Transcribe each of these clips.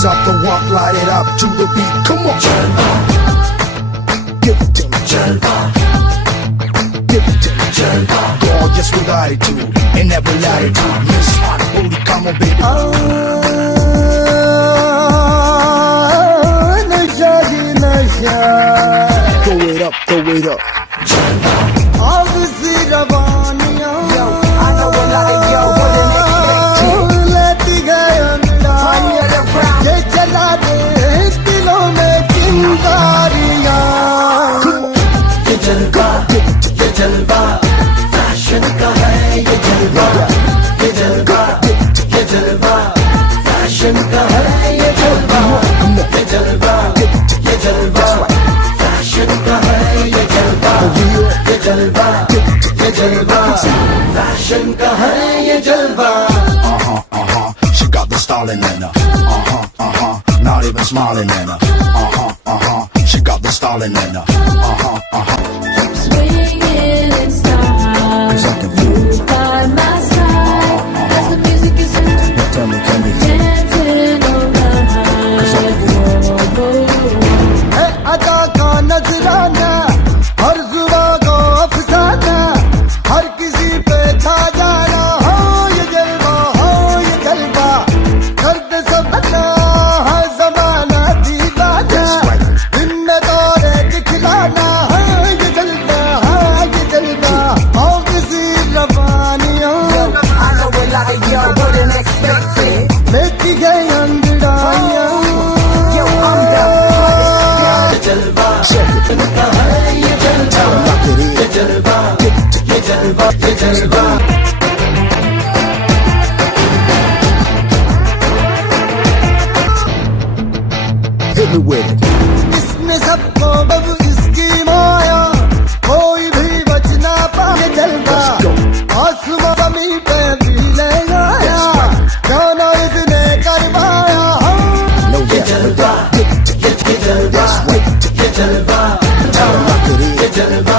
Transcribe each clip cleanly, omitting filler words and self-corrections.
Hands up the walk, light it up to the beat. Come on. Jalva. Give it to me. Jalva. Give it to me. Jalva. Gorgeous with attitude in every latitude. Miss Hot Booty, come on, baby. Nasha ji nasha. Throw it up, throw it up. Jalva. Aag si ravaniyan. Yo, I know a lot of yo wouldn't expect it. Leti gaye mera. Ye jala de dilon mein chingariyan. ये जलवा, ये जलवा, fashion का है ये जलवा, ये जलवा, ये जलवा, फैशन का है ये जलवा, ये जलवा, ये जलवा, फैशन का है ये जलवा, ये जलवा, ये जलवा, फैशन का है ये जलवा. She got the style in her. Not even smiling in her. She got the style in her. Swinging in style, you by my side, as the music is dancing on the high. है अदा का नजराना, हर जुबा को अफसाना, हर किसी पे छा जाना. हो ये जलवा, हो ये जलवा, दर्द सबका है जमाना दीवाना. दिन में दौरे दिखलाना, है ये जलवा, है ये जलवा. हो किसी रवानियों. I know a lot of y'all wouldn't expect it. लेती गई अंगड़ाइयाँ. Yo, I'm the hottest. ये जलवा, इनका है ये जलवा, ये जलवा, ये जलवा, ये जलवा. Hit me with it. इसने सबको बब इसकी माया, कोई भी बच ना पाए. जलवा आसमां जमीन पे भी ले आया, गाना इसने कर पाया. ये जलवा, ये जलवा, ये जलवा, ये जलवा,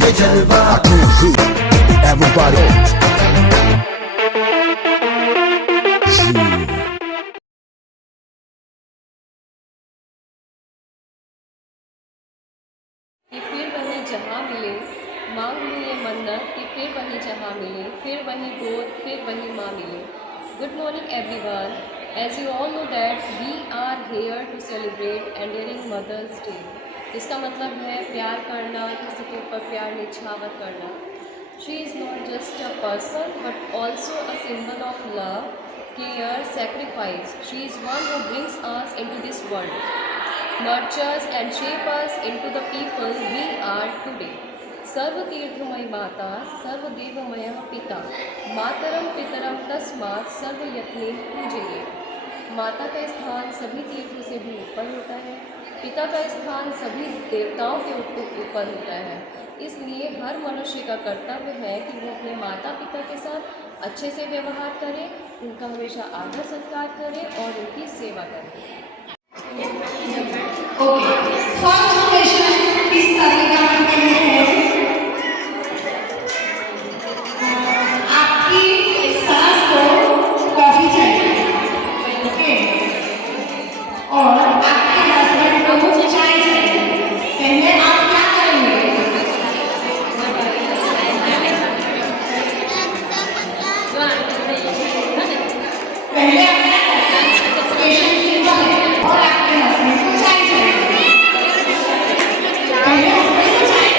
ये जलवा. I can't hear everybody. कि फिर वहीं जहाँ मिले, मांग लो ये मन्नत कि फिर वहीं जहाँ मिले, फिर वहीं गोद, फिर वहीं माँ मिले. Good morning everyone. As you all know that we are here to celebrate endearing Mother's Day. इसका मतलब है प्यार करना, किसी के ऊपर प्यार निछावर करना. She is not just a person but also a symbol of love, care, sacrifice. She is one who brings us into this world, nurtures and shapes us into the people we are today. सर्वतीर्थमय माता, सर्वदेवमय पिता, मातरम पितरम तस्मात् सर्वयत्नेन पूजये. माता का स्थान सभी तीर्थों से भी ऊपर होता है, पिता का स्थान सभी देवताओं के ऊपर होता है. इसलिए हर मनुष्य का कर्तव्य है कि वो अपने माता पिता के साथ अच्छे से व्यवहार करे, उनका हमेशा आदर सत्कार करे और उनकी सेवा करे. इस तरीका आपकी सास को कॉफी चाहिए, ओके, और आपके हस्बैंड को चाय चाहिए. पहले आप क्या करेंगे? पहले आप क्या करेंगे? पेशेंट सिंपल है और आपके हस्बैंड को चाय चाहिए. पहले हस्बैंड को चाय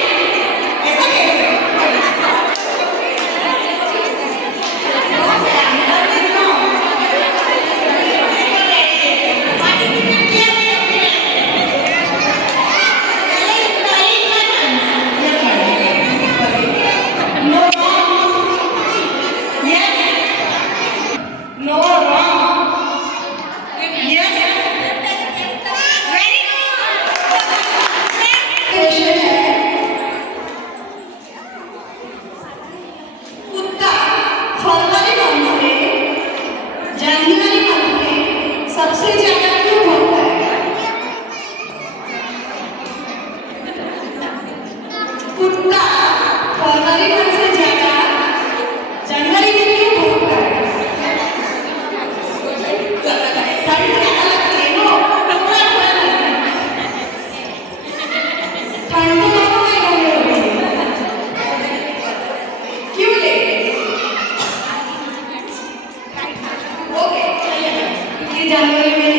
जनवरी में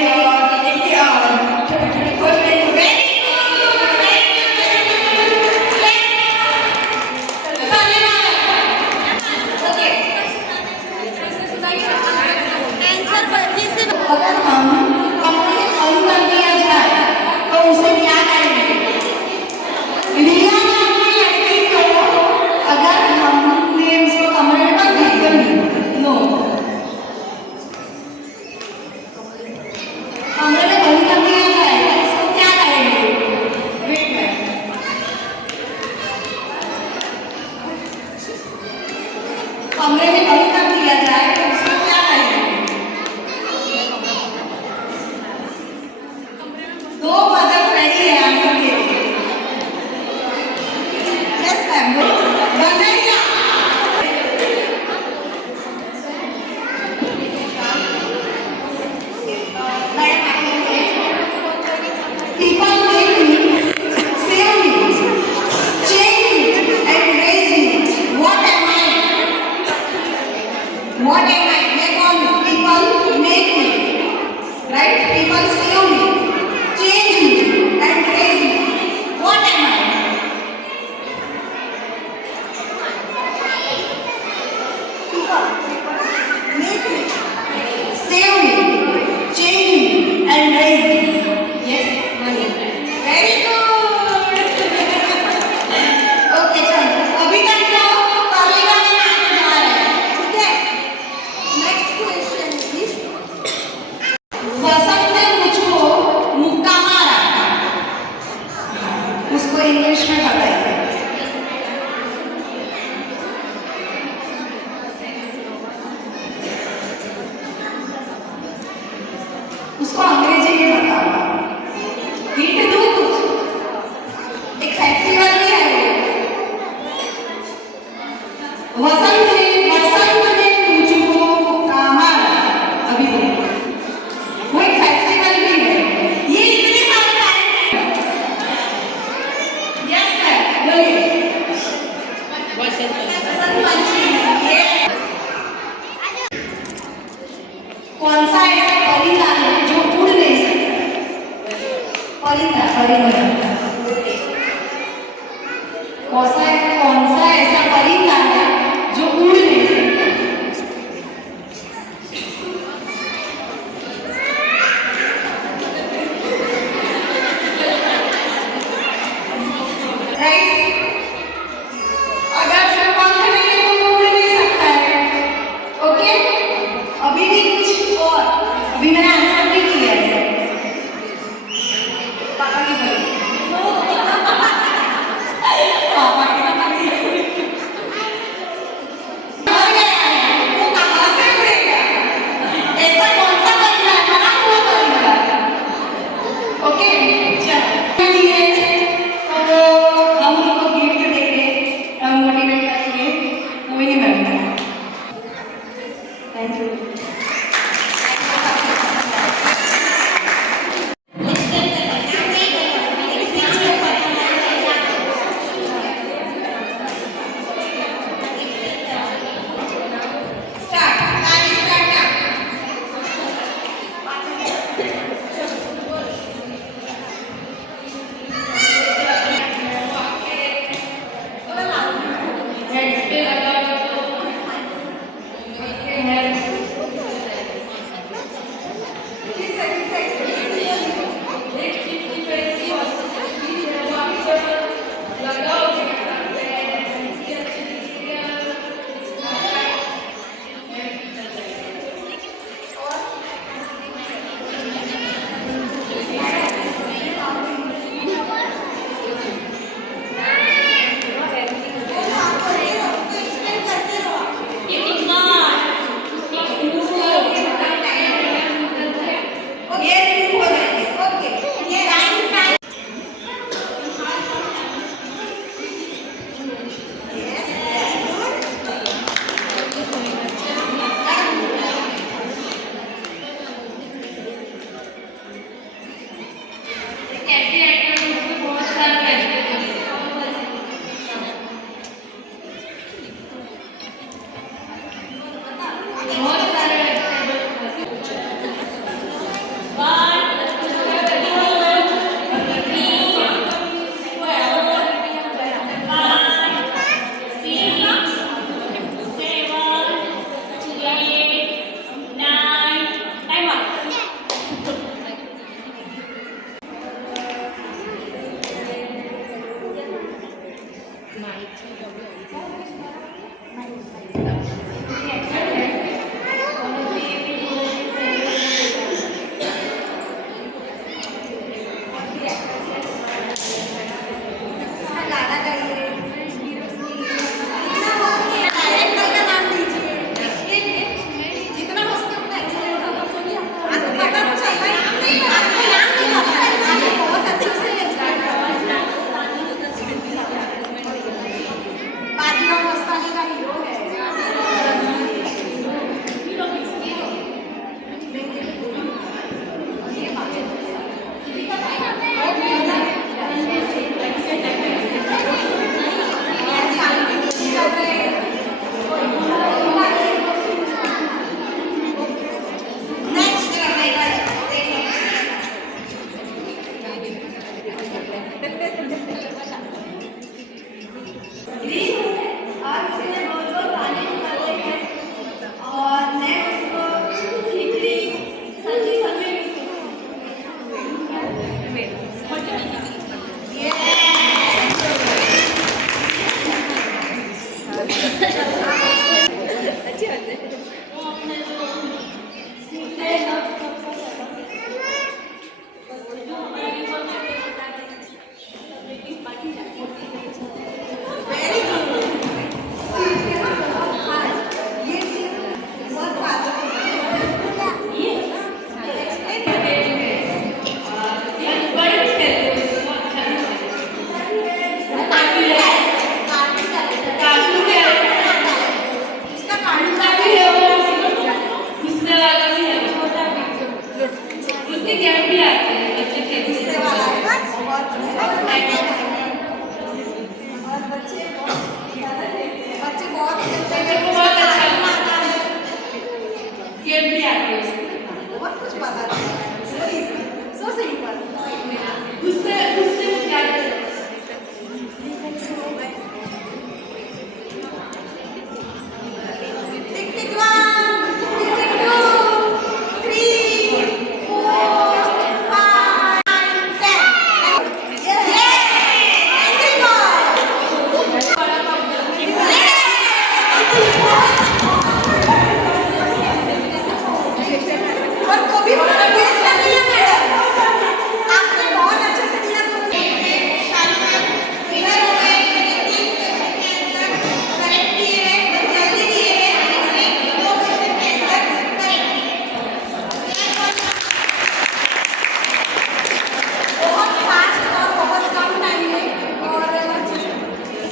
छोटे छोटे अगर हम कमरे बंद कर दिया जाए तो उसे क्या करेंगे? लिया जाती लड़की को अगर हमने उसको कमरे में बंद कर दिया, नो कमरे में बंद कर दिया जाए तो उसको क्या करेंगे? वेट में कमरे में बंद कर दिया जाए तो उसको क्या करेंगे? दो मदद रेडी है आंसर के लिए। यस मैम, बनाइए। People make me, save me, change me, and raise me. What am I? What am I? मैं कौन हूँ? People make me, right? People save me, change me, and raise me. What am I? People make me, save me, change me, and raise me. Yes, money. Very good. Okay, चलो अभी तक तो पहले वाले में आने जा रहे हैं, ठीक है? Next question is, वसंत ने मुझको मुक्का मारा, उसको इंग्लिश में बताइए। उसको अंग्रेजी में बताओ। हिंट दूँ कुछ? एक फेस्टिवल भी है वो। वसंत ने मुझको मुक्का मारा, अभी देखो वो एक फेस्टिवल भी है। ये इतने सारे टैलेंट हैं। यस सर, बोलिए। वसंत पंचमी। ये कौन सा ऐसा परिंदा है जो उड़ नहीं सकता? परिंदा, परिंदा। कौन सा ऐसा परिंदा है जो उड़ नहीं सकता? राइट? अगर फिर पंख नहीं है तो वो उड़ नहीं सकता है। ओके? अभी भी कुछ और, अभी मैंने आंसर भी किया है। पापा की बोलिए।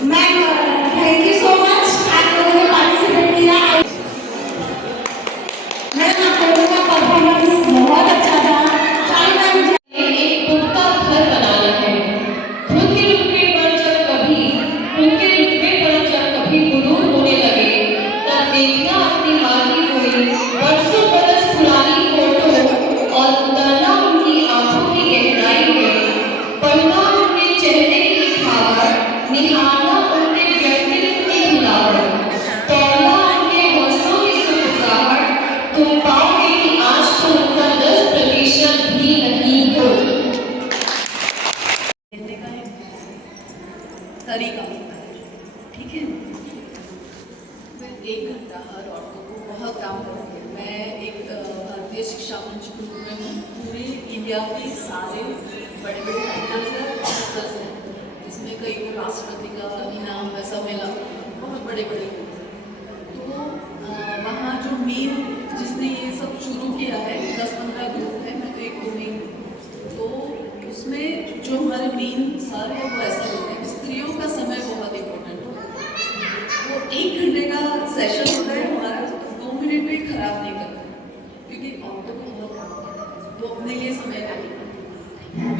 थैंक यू सो मच, आप लोगों ने पार्टिसिपेट किया। मैम आप लोगों का परफॉर्मेंस बहुत अच्छा था। एक खुद का घर बनाना है। खुद के रुतबे पर जब कभी गुरूर होने लगे, तब देखना अपनी माटी कोई बरसों बरस पुरानी फोटो और उतरना उनकी आंखों की गहराई में, पढ़ना उनके चेहरे की लिखावट, निहारना उनके व्यक्तित्व की मिलावट, तोड़ना उनके हौसलों की सुखगाहट। तुम पाओगे कि आज तो उनका 10% भी नहीं हो। कहने का एक तरीका होता है, ठीक है। फिर 1 घंटा हर औरतों को बहुत काम करती है। मैं एक भारतीय शिक्षा मंच ग्रुप में हूँ। पूरे इंडिया के सारे बड़े बड़े टाइटल्स हैं, ऑफिसर्स हैं, जिसमें कई को राष्ट्रपति का इनाम वैसा मिला, बहुत बड़े बड़े लोग। तो वहाँ जो मेन जिसने ये सब शुरू किया है, 10-15 ग्रुप है, मैं तो एक को नहीं हूँ। तो उसमें जो हमारे मेन सर है वो ऐसा होते हैं, स्त्रियों का समय बहुत इम्पोर्टेंट होता है। वो 1 घंटे का सेशन होता है हमारा, 2 मिनट में खराब नहीं करता, क्योंकि औरतों को बहुत काम होता है, तो अपने लिए समय नहीं।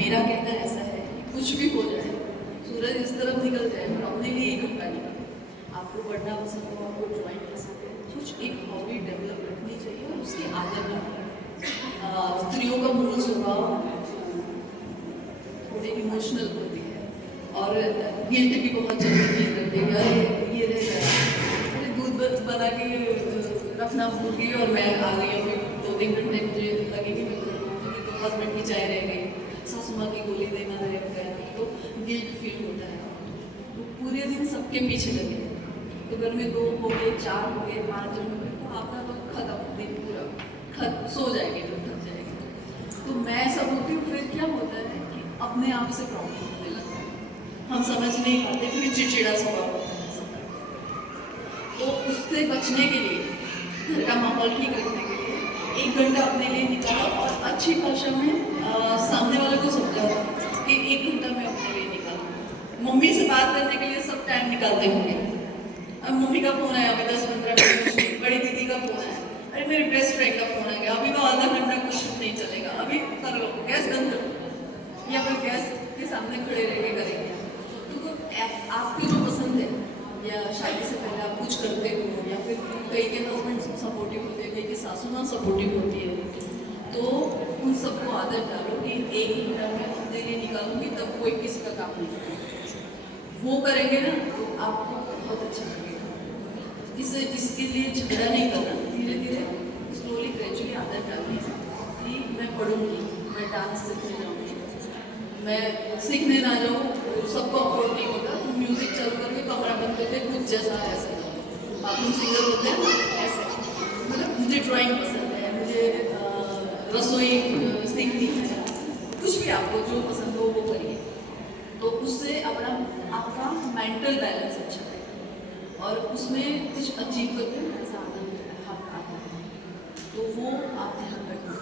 मेरा कहना ऐसा है कि कुछ भी हो जाए, सूरज इस तरफ निकल जाए, पर अपने लिए 1 घंटा निकालें। आपको पढ़ना पसंद हो, आपको ड्राइंग पसंद है, कुछ एक हॉबी डेवलप रखनी चाहिए और उसकी आदत रखनी। स्त्रियों का मूल स्वभाव थोड़ी इमोशनल होती है और गिल्ट भी बहुत जल्दी फील करती है। अरे ये रह गया, अरे दूध बना के रखना भूल गई और मैं आ गई, अभी 2-3 घंटे मुझे लगेगी, क्योंकि तो हस्बैंड की चाय रह गई, सासू माँ की गोली देना रह गया, तो गिल्ट फील होता है। तो पूरे दिन सबके पीछे लगे, तो घर में 2 हो गए, 4 हो गए, 5 जन हो गए, तो आपका तो खत्म, दिन पूरा सो जाएगी, तो थक जाएगी। तो मैं ऐसा बोलती हूँ, फिर क्या होता है कि अपने आप से प्रॉब्लम होने लगता है, हम समझ नहीं पाते, फिर चिड़चिड़ा स्वभाव होता है सबका। तो उससे बचने के लिए, घर का माहौल ठीक रखने के लिए 1 घंटा अपने लिए निकालो और अच्छी भाषा में सामने वाले को समझाओ कि 1 घंटा मैं अपने लिए निकालूँ। मम्मी से बात करने के लिए सब टाइम निकालते होंगे, अब मम्मी का फोन आया, अभी 10-15 मिनट, बड़ी दीदी का फोन आया, अरे मेरे बेस्ट फ्रेंड का फोन आ गया, अभी तो आधा घंटा कुछ नहीं चलेगा, अभी कर लो, गैस बंद करो, या फिर गैस के सामने खड़े रह के करेंगे। तो आपको जो पसंद है, या शादी से पहले आप कुछ करते हो, या फिर कई के हस्बैंड सपोर्टिव होते हैं, कई की सासू माँ सपोर्टिव होती है, तो उन सबको आदत डालो कि 1 घंटा मैं अपने लिए निकालूंगी, तब कोई किसी का काम नहीं करेगा। वो करेंगे ना तो आपको बहुत अच्छा लगेगा। इसके लिए झगड़ा नहीं करना, धीरे धीरे स्लोली ग्रेजुअली आदत डालनी है कि मैं पढ़ूंगी, मैं डांस सीखने जाऊँगी, मैं सीखने ना जाऊँ, सबको अफोर्ड नहीं होता, तो म्यूज़िक चालू करके कमरा बंद करके खुद जैसा ऐसा बाथरूम सिंगर होते हैं ना, ऐसे मतलब मुझे ड्राइंग पसंद है, मुझे रसोई सीखनी है, कुछ भी आपको जो पसंद हो वो करिए, तो उससे अपना आपका मेंटल बैलेंस अच्छा है और उसमें कुछ अचीव करके ऐसा आनंद आता है, तो वो आप ध्यान रखना।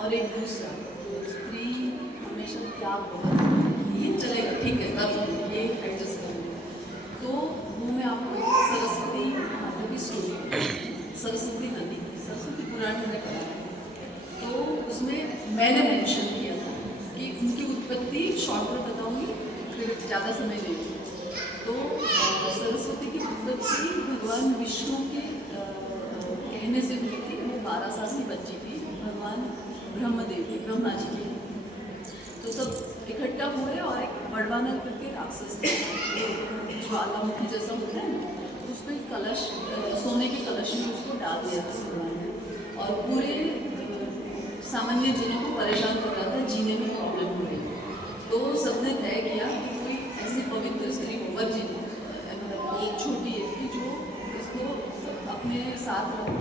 और एक दूसरा, तो स्त्री हमेशा त्याग बहुत, ये चलेगा ठीक है कर ये एडजस्ट करेंगे, तो वो मैं आपको सरस्वती माता की स्टोरी, सरस्वती नदी, सरस्वती पुराण में पढ़ा, तो उसमें मैंने मेंशन किया था कि उनकी उत्पत्ति शॉर्ट में बताऊंगी, फिर ज़्यादा समय लेंगे। तो सरस्वती की उत्पत्ति भगवान विष्णु के कहने से हुई थी। वो 12 साल की बच्ची थी, भगवान ब्रह्मदेव की, ब्रह्मा जी की, तो सब इकट्ठा हुए और एक बड़वानल करके राक्षस थे, ज्वालामुखी जैसा होता है ना, उसको एक कलश, सोने के कलश में उसको डाल दिया था भगवान ने, और पूरे सामान्य जनों को परेशान कर रहा था, जीने में प्रॉब्लम हो रही, तो सबने तय किया कि कोई ऐसी पवित्र स्त्री को, वर्जिन, मतलब वो छोटी है कि जो इसको अपने साथ रखो,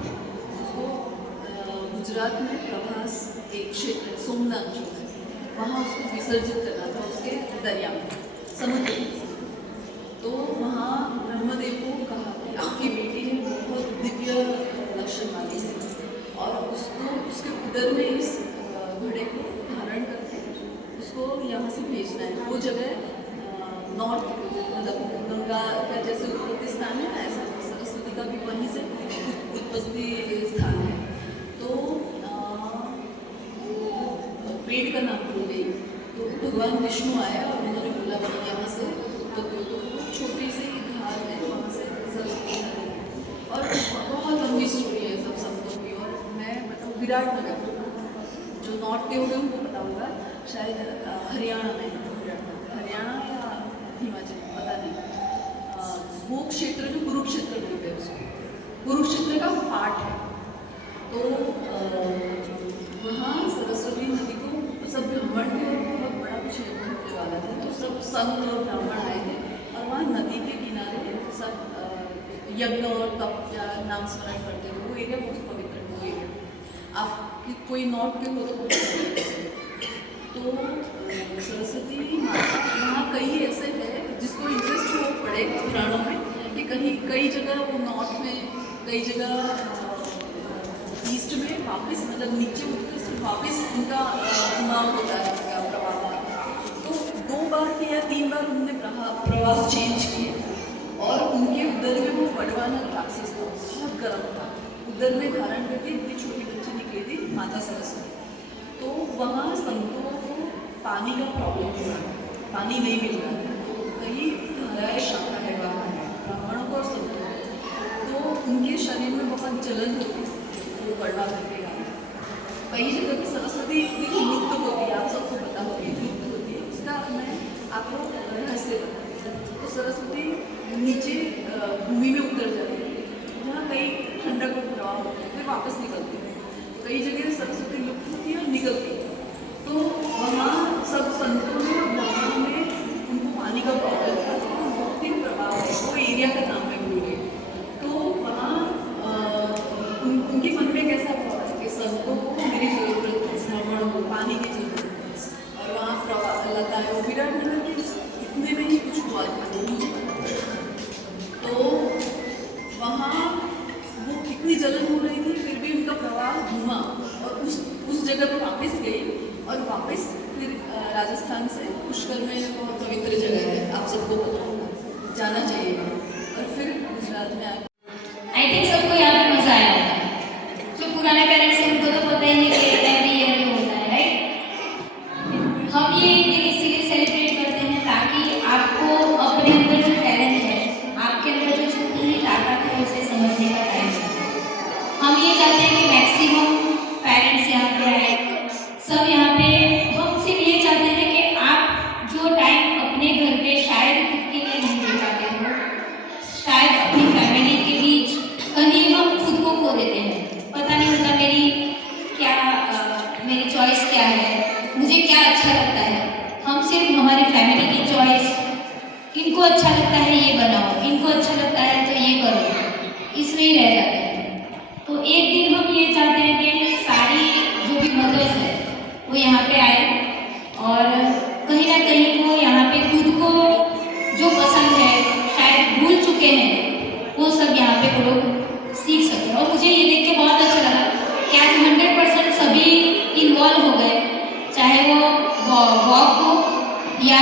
उसको गुजरात में प्रभास एक क्षेत्र है, सोमनाथ जो है, वहाँ उसको विसर्जित करना था उसके दरिया में, समुद्र में। तो वहाँ ब्रह्मदेव को कहा कि आपकी बेटी है, बहुत दिव्य लक्षण वाली है, और उसको उसके उदर में इस घड़े को धारण करके उसको यहाँ से भेजना है। वो जगह नॉर्थ, मतलब गंगा का जैसे उत्पत्ति स्थान है ना, ऐसा सरस्वती का भी वहीं से उत्पत्ति स्थान है। तो पेड़ का नाम भूल गई, तो भगवान विष्णु आया और उन्होंने बोला कि यहाँ से उत्पत्ति, तो वो छोटी सी धार है, वहाँ से सरस्वती नदी, और बहुत लंबी स्टोरी है सब संतों की। और मैं बताऊँ, विराट नगर जो नॉर्थ के हो गए उनको पता होगा, शायद हरियाणा में, हरियाणा या हिमाचल पता नहीं, वो क्षेत्र जो कुरुक्षेत्र बोलते हैं उसको, कुरुक्षेत्र का पार्ट है। तो वहाँ सरस्वती नदी को सब ब्राह्मण थे और बहुत बड़ा कुछ यज्ञ होने वाला था, तो सब संत और ब्राह्मण आए थे और वहाँ नदी के किनारे सब यज्ञ और तप या नाम स्मरण करते थे। वो एरिया बहुत पवित्र है, वो एरिया आप कोई नॉर्थ के हो तो सरस्वती माता वहाँ कई ऐसे है जिसको इंटरेस्ट हो पड़े पुराणों में कि कहीं कई जगह वो नॉर्थ में, कई जगह ईस्ट में वापस, मतलब नीचे उठते से वापस उनका घुमाव होता है, उनका प्रवाह। तो 2 बार के या 3 बार उन्होंने प्रवाह चेंज किए और उनके उदर में वो बड़वाना राक्षस था, बहुत गर्म था, उदर में धारण करके इतनी छोटी बच्ची निकली थी माता सरस्वती। तो वहाँ संतों को पानी का प्रॉब्लम हुआ, पानी नहीं मिल रहा था, तो कई धाराएँ शाखा है वहाँ ब्राह्मणों को और संतों को, तो उनके शरीर में बहुत जलन होती, वो बड़वा करके गाना। कई जगह पर सरस्वती लुप्त होती है, आप सबको पता होगी लुप्त होती है, उसका मैं आपको रहस्य बताती हूँ। तो सरस्वती नीचे भूमि में उतर जाती है, जहाँ कई ठंडक और प्रवाह होते हैं, फिर वापस निकलती है। कई जगह सरस्वती लुप्त होती है और निकलती है, तो वहाँ सब संतों में और ब्राह्मणों में उनको पानी का प्रॉब्लम था, तो भौतिक प्रभाव है, वो एरिया का नाम है भूल गई। तो वहाँ उनके मन में कैसा हुआ कि संतों को मेरी जरूरत है, ब्राह्मणों को पानी की जरूरत है, और वहाँ प्रवाह लता है, विराट नगर के इतने में ही कुछ हुआ था मुझे। तो वहाँ वो कितनी जलन हो रही थी, फिर भी उनका प्रवाह घूमा और उस जगह पर वापस गई, और वापस फिर राजस्थान से पुष्कर में बहुत पवित्र जगह है, आप सबको पता होगा, जाना चाहिए, और फिर गुजरात में आए। आई थिंक सबको यहाँ पे मजा आया होगा। जो पुराने पेरेंट्स हैं उनको तो पता ही नहीं कि एवरी ईयर में होता है, राइट। हम ये दिन इसीलिए सेलिब्रेट करते हैं ताकि आपको अपने अंदर जो टैलेंट है, आपके अंदर जो छुपी हुई ताकत है, उसे समझने का टाइम है। हम ये चाहते हैं कि मैक्सिमम पेरेंट्स यहाँ पे आए, सब यहाँ पे, हम सिर्फ ये चाहते हैं कि आप जो टाइम अपने घर पे शायद खुद के लिए नहीं दे पाते हो, शायद अपनी फैमिली के बीच कहीं हम खुद को खो देते हैं, पता नहीं होता मेरी चॉइस क्या है, मुझे क्या अच्छा लगता है। हम सिर्फ हमारी फैमिली की चॉइस, इनको अच्छा लगता है ये बनाओ, इनको अच्छा लगता है तो ये करो, इसमें ही रह जाते हैं। तो एक दिन हम ये चाहते हैं कि सारी जो भी मदर्स है वो यहाँ पे आए और कहीं ना कहीं वो यहाँ पे खुद को जो पसंद है शायद भूल चुके हैं वो सब यहाँ पे वो लोग सीख सकें। और मुझे ये देख के बहुत अच्छा लगा कि आज 100% सभी इन्वॉल्व हो गए, चाहे वो वॉक हो या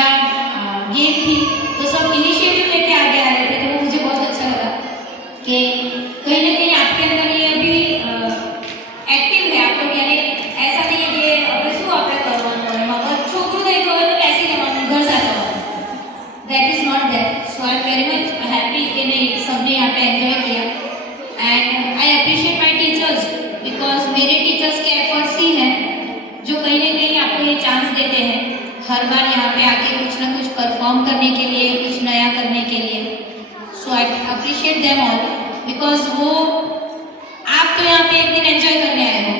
गेम थी, तो सब इनिशिएटिव लेके आगे आ रहे थे। तो वो मुझे बहुत अच्छा लगा कि कहीं ना कहीं आपके अंदर ये अभी एक्टिव है आप लोग, यानी ऐसा नहीं है कि આપણે શું આપણે કરવાનું હોય મગર છોકરું થઈ ગયું તો બેસી રહેવાનું ઘર સાચવવાનું, that is not that. So I am very much happy कि नहीं सबने यहाँ पे एंजॉय किया and I appreciate my teachers because मेरे टीचर्स के एफर्ट्स ही हैं जो कहीं ना कहीं आपको ये चांस देते हैं हर बार यहाँ पे आके कुछ ना कुछ परफॉर्म करने के लिए, कुछ नया करने के लिए। So I appreciate them all because वो आप तो यहाँ पे एक दिन एंजॉय करने आए हो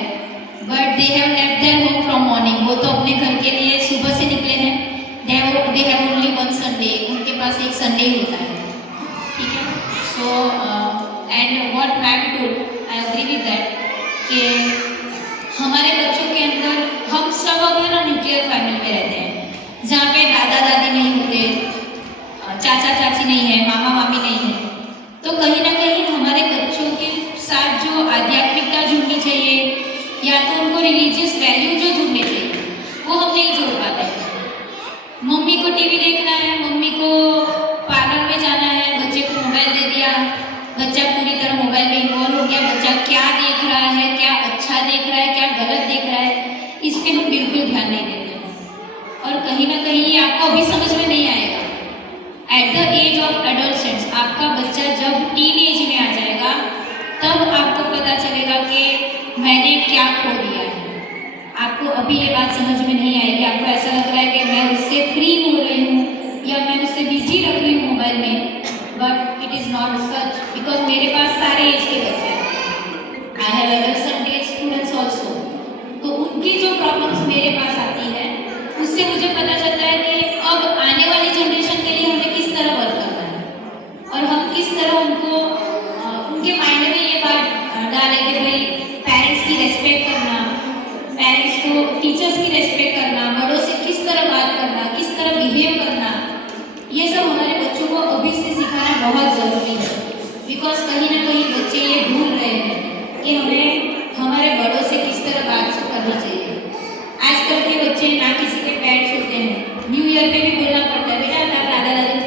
but they have left their home from morning. वो तो अपने घर के लिए सुबह से निकले हैं। They have only one Sunday, उनके पास एक संडे ही होता है, ठीक है। So and what ma'am told I agree with that कि हमारे बच्चों के अंदर हम सब अगर ना न्यूक्लियर फैमिली में रहते हैं जहाँ पे दादा दादी नहीं होते, चाचा चाची नहीं है, मामा मामी नहीं है, तो कहीं ना कहीं हमारे बच्चों के साथ जो आध्यात्मिकता जुड़नी चाहिए या तो उनको रिलीजियस वैल्यू जो जुड़ने चाहिए वो हम नहीं जोड़ पाते। मम्मी को टीवी देखना है, मम्मी को पार्लर में जाना है, बच्चे को मोबाइल दे दिया, बच्चा पूरी तरह मोबाइल में इन्वॉल्व हो गया। बच्चा क्या देख रहा है, क्या अच्छा देख रहा है, क्या गलत देख रहा है, इस पर हम बिल्कुल ध्यान नहीं देते हैं। और कहीं ना कहीं ये आपको अभी समझ में नहीं आएगा। At the age of adolescence आपका बच्चा जब टीन एज में आ जाएगा तब आपको पता चलेगा कि मैंने क्या खो दिया है। आपको अभी ये बात समझ में नहीं आएगी, आपको ऐसा लग रहा है कि मैं उससे फ्री हो रही हूँ या मैं उससे बिजी रख रही हूँ मोबाइल में, but it is not such because मेरे पास सारे एज के बच्चे हैं। I have adolescent age students also. तो उनकी जो प्रॉब्लम्स मेरे पास आती है उससे मुझे पता चलता है कि अब आने वाली जनरेशन के लिए हमें किस तरह वर्क करना है और हम किस तरह उनको उनके माइंड में ये बात डालें कि भाई पेरेंट्स की रेस्पेक्ट करना, पेरेंट्स को टीचर्स की रेस्पेक्ट करना, बड़ों से किस तरह बात करना, किस तरह बिहेव करना, ये सब हमारे बच्चों को अभी से सिखाना बहुत ज़रूरी है। बिकॉज कहीं ना कहीं बच्चे ये भूल रहे हैं कि हमें हमारे बड़ों से किस तरह बात करनी चाहिए। आजकल के बच्चे ना किसी के पैर छूते हैं, न्यू ईयर पे भी बोलना पड़ता है बेटा दादा दादी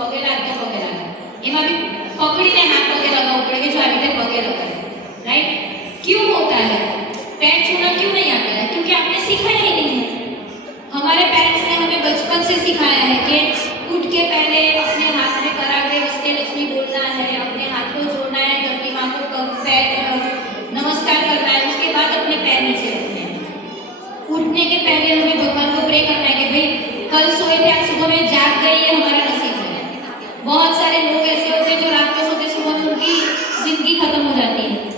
पगे लागा एमा भी पकड़ीने हाथ पगे लगाओ पड़े कि जो आ रीते पगे लगाए, राइट। क्यों होता है? पैर छूना क्यों नहीं आता है? क्योंकि आपने सिखाया ही नहीं है। हमारे पेरेंट्स ने हमें बचपन से सिखाया है कि उठ के पहले अपने हाथ में करागे वस्ते लक्ष्मी बोलना है, अपने हाथ को जोड़ना है, धरती माँ को नमस्कार करना है, उसके बाद अपने पैर नीचे रखने हैं। उठने के पहले हमें भगवान को प्रे करना है कि भाई कल सोए थे आज सुबह में जाग गई, ये हमारा नसीब है। बहुत सारे लोग ऐसे होते हैं जो रात को सोते सुबह में उनकी जिंदगी खत्म हो जाती है।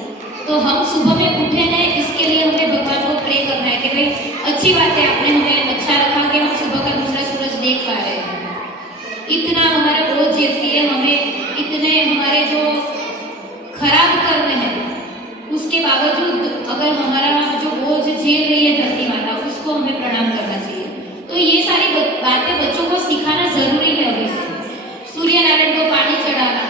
तो हम सुबह में उठे हैं इसके लिए हमें भगवान को प्रे करना है कि भाई अच्छी बात है आपने हमें अच्छा रखा कि हम सुबह का दूसरा सूरज देख पा रहे हैं। इतना हमारा बोझ झेलती है, हमें इतने हमारे जो खराब कर्म है उसके बावजूद अगर हमारा जो बोझ झेल रही है धरती माता उसको हमें प्रणाम करना चाहिए। तो ये सारी बातें बच्चों को सिखाना जरूरी है अभी से। सूर्य नारायण को पानी चढ़ाना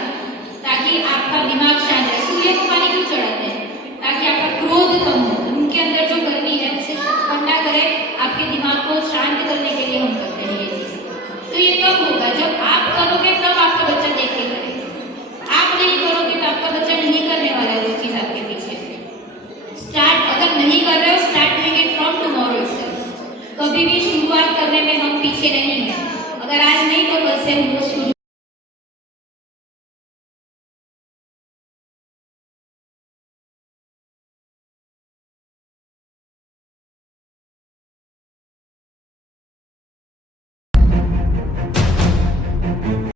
ताकि आपका दिमाग शांत रहे। सूर्य को पानी क्यों चढ़ाते हैं? ताकि आपका क्रोध कम हो, उनके अंदर जो गर्मी है उसे ठंडा करे, आपके दिमाग को शांत करने के लिए हम करते हैं ये चीज़। तो ये कब होगा? जब आप करोगे तब आपका बच्चा देख के करेगा। आप नहीं करोगे तो आपका बच्चा नहीं करने वाला है वो चीज़ आपके पीछे। स्टार्ट अगर नहीं कर रहे हो start doing it from tomorrow itself. कभी भी शुरुआत करने में हम पीछे नहीं हैं। अगर आज नहीं तो कल से हम वो शुरू